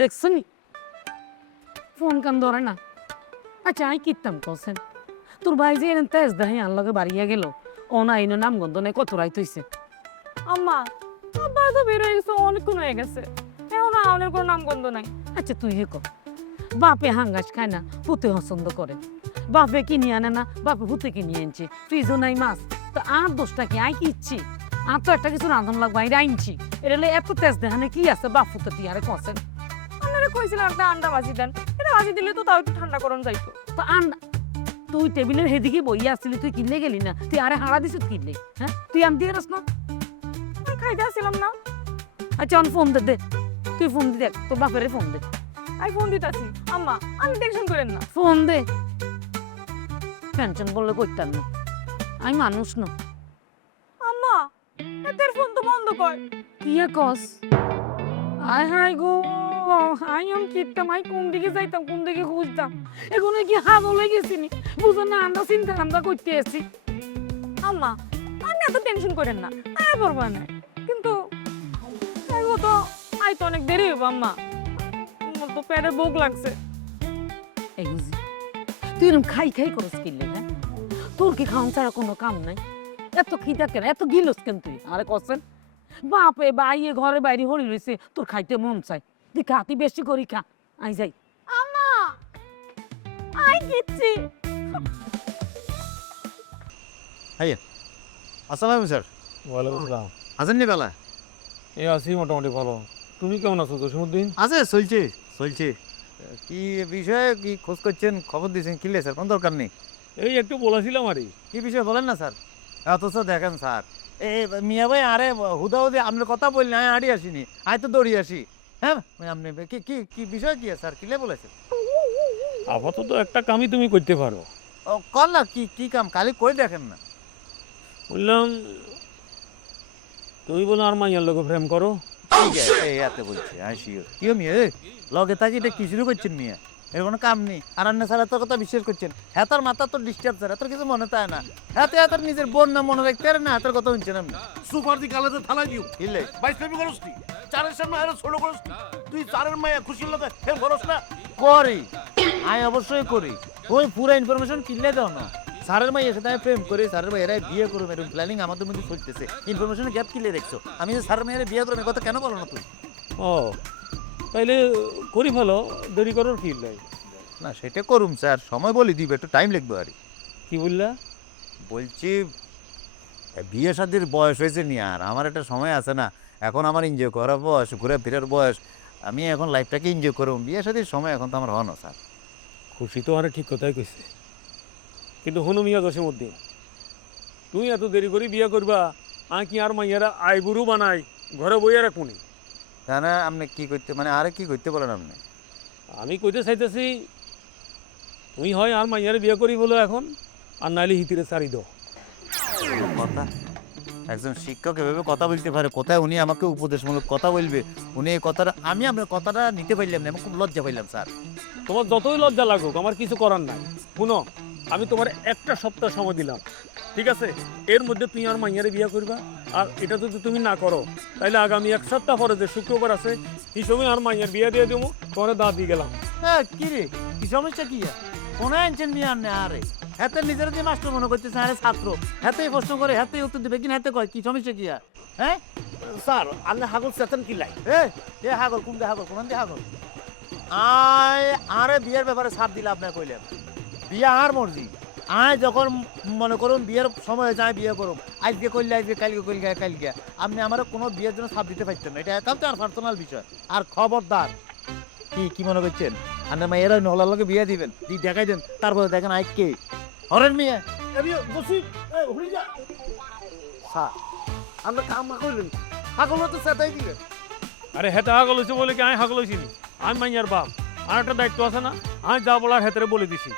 দেখছো নি ফোন কান ধরে না। আচ্ছা আমি কিতাম কছেন তোর ভাই যে এরকম তেজ দেয় আল্লাহকে বাড়িয়া গেল ও না ইনো নাম গন্ধ নেই কত রাইত হইছে। আম্মা আব্বা তো বের হয়ে গেছে, অনেকক্ষণ হয়ে গেছে, এখন আউনের কোনো নামগন্ধ নাই। আচ্ছা তুই হে কর বাপে হাঙ্গাস খায় না পুতে পছন্দ করে, বাপে কিনে আনে না বাপে পুতে কিনে আনছে, ফ্রিজও নাই মাছ, তো আর দোষটা কি আই কি ইচ্ছি আর তো একটা কিছু রাঁধন লাগবে আই আনছি এটা এত তেজ দেখানে কি আছে বাপ পুতে তুই আরে কছেন। আপনারা কইছিলেন একটা আন্ডা ভাজি দেন, এটা ভাজি দিলে তো তাও একটু ঠান্ডা করন যাইতো। তো আন্ডা তুই টেবিলের হেদিকে বইয়া আসছিলি তুই কিনলে গেলি না, তুই আরে হারা দিছিস কিনলে, হ্যাঁ তুই আন দিয়ে রাস না। আমি খাইতে আসছিলাম না। আচ্ছা অন ফোন দে দে, তুই ফোন দি দেখ তোর বাপের ফোন দে। আমি ফোন দিতেছি। আম্মা আমি টেনশন করেন না। ফোন দে, টেনশন বললে করতাম না, আমি মানুষ না। আম্মা এদের ফোন তো বন্ধ কর। ইয়া কস আয় হাই গো, আই আমি কিতাম আই কোন দিকে যাইতাম কোন দিকে খুঁজতাম, এখন কি হাগল হয়ে গেছিনি বুঝো না, আমরা চিন্তা আমরা করতে এসি। আম্মা আপনি এত টেনশন করেন না, আয় পড়বা না, কিন্তু এগো তো আই তো অনেক দেরি হইব। আম্মা আমার তো পেটে ভোগ লাগছে। এই বুঝি তুই এরকম খাই খাই করস কিনলে, হ্যাঁ তোর কি খাওয়ান ছাড়া কোনো কাম নাই, এত খিদা কেন এত গিলস কেন তুই আরে কসেন বাপে বাইয়ে ঘরে বাইরে হরি রয়েছে তোর খাইতে মন চাই তুই খা তুই বেশি করি খা আই যাই। আম্মা আই গেছি। হাইয়া আসসালাম স্যার। ওয়ালাইকুম আসসালাম। আছেন নি বেলা? এই আছি মোটামুটি ভালো। তুমি কেমন আছো জসিমউদ্দিন? আছে চলছে চলছে। কি বিষয়ে কি খোঁজ করছেন, খবর দিয়েছেন কিলে স্যার? কোন দরকার নেই। এই একটু বলেছিলাম আরে। কি বিষয় বলেন না স্যার। অথচ দেখেন স্যার এ মিয়া ভাই আরে হুদাহুদি আপনার কথা বললেন আমি আড়ি আসিনি, আয় তো দৌড়ি আসি। হ্যাঁ আপনি কি কি কি বিষয় কি স্যার কিলে বলেছেন? আপাতত একটা কামই তুমি করতে পারো। ও কর না, কি কি কাম কালি করে দেখেন না। বললাম তুমি বলো আর মাইয়ার লোক প্রেম করো। ঠিক আছে এই এত বলছে আমি শিওর। কি মিয়া লগে থাকি এটা কি শুরু করছেন মিয়া? এর কোনো কাম নেই। আর অন্য স্যার তোর কথা বিশ্বাস করছেন, হ্যাঁ তোর মাথা তোর ডিস্টার্ব স্যার, তোর কিছু মনে তাই না, হ্যাঁ তোর নিজের বোন না মনে রাখতে পারে না, তোর কথা শুনছেন আপনি। সুপার দি গালাতে থালা দিও কিলে বাইশ পেপি করস নি, চারের সামনে আরো ছোট করস নি, তুই চারের মায়া খুশি লাগে ফের করস না। করি আমি অবশ্যই করি, ওই পুরো ইনফরমেশন কিনলে দাও না। স্যারের মাইয়ের সাথে আমি প্রেম করি, স্যারের মাইয়েরাই বিয়ে করবো এরকম প্ল্যানিং আমাদের মধ্যে চলতেছে। ইনফরমেশনের গ্যাপ কিনলে দেখছো, আমি যে স্যারের মাইয়ের বিয়ে করবো কথা কেন বলো না তুই? ও তাইলে করি ফেলো, দেরি করার কি নাই। না সেটা করুম স্যার, সময় বলি দিবে, একটু টাইম লাগবে আর কি বললা? বলছি বিয়ে শাদির বয়স হয়েছে নি, আর আমার একটা সময় আছে না, এখন আমার এনজয় করার বয়স, ঘুরে ফেরার বয়স, আমি এখন লাইফটাকে এনজয় করবো। বিয়ে শাদির সময় এখন তো আমার হন স্যার। খুশি তো আরে ঠিক কথাই কইছে, কিন্তু হনু মিয়া জসিমউদ্দিন তুমি এত দেরি করে বিয়ে করবা, আর কি আর মাইয়ারা আইবুড়ু বানাই ঘরে বইয়া রাখুনি। জানা আপনি কি করতে মানে আরে কি করতে বলেন আপনি? আমি কইতে চাইতেছি তুমি হয় আর মাইয়ারে বিয়ে করি বলো এখন, আর নাইলে হিতিরে সারি দাও। কথা একজন শিক্ষক এভাবে কথা বলতে পারে? কোথায় উনি আমাকে উপদেশমূলক কথা বলবে, উনি এই কথাটা আমি আপনার কথাটা নিতে পারলাম না, আমি খুব লজ্জা পাইলাম স্যার। তোমার যতই লজ্জা লাগুক আমার কিছু করার নাই। শুনো, আমি তোমার একটা সপ্তাহ সময় দিলাম, ঠিক আছে? এর মধ্যে তুমি আর মাইয়ারে বিয়ে করবা, আর এটা যদি তুমি না করো তাহলে আগামী এক সপ্তাহ পরে যে শুক্রবার আছে এই সময় আর মাইয়ার বিয়ে দিয়ে দেবো, তোমার দাঁত দিয়ে গেলাম। হ্যাঁ কি রে, কি সমস্যা কি? কোনো আনছেন নিয়ে আনে আরে হাতে নিজের যে মাস্টার মনে করতেছে, আরে ছাত্র হাতেই প্রশ্ন করে হাতেই উত্তর দেবে, কিনা হাতে কয় কি সমস্যা কি? হ্যাঁ স্যার আপনি হাগল চেতন কি লাই? এ হাগল কোন দে হাগল, কোন দে হাগল? আরে বিয়ের ব্যাপারে ছাড় দিলে আপনার কইলেন, বিয়ে আর মর্জি। আয় যখন মনে করুন বিয়ের সময় যায় বিয়ে করুন, আজকে করলে আজকে, কালকে করলে কালকে, আপনি আমার কোনো বিয়ের জন্য ছাপ দিতে পারতেন না, এটা একান্ত আর পার্সোনাল বিষয়। আর খবরদার কি কি মনে করছেন আপনার মেয়েরা নহলার লোকে বিয়ে দিবেন, দিয়ে দেখাই দেন, তারপরে দেখেন আই কে হরেন মেয়ে। আমি বসি হরি যা স্যার, আমরা কাম না করলেন হাগল তো চেতাই দিলেন। আরে হেতে হাগল হয়েছে বলে কি আমি হাগল হয়েছি? আমি মাইয়ার বাপ, আর একটা দায়িত্ব আছে না, আমি যা বলার হেতেরে বলে দিছি।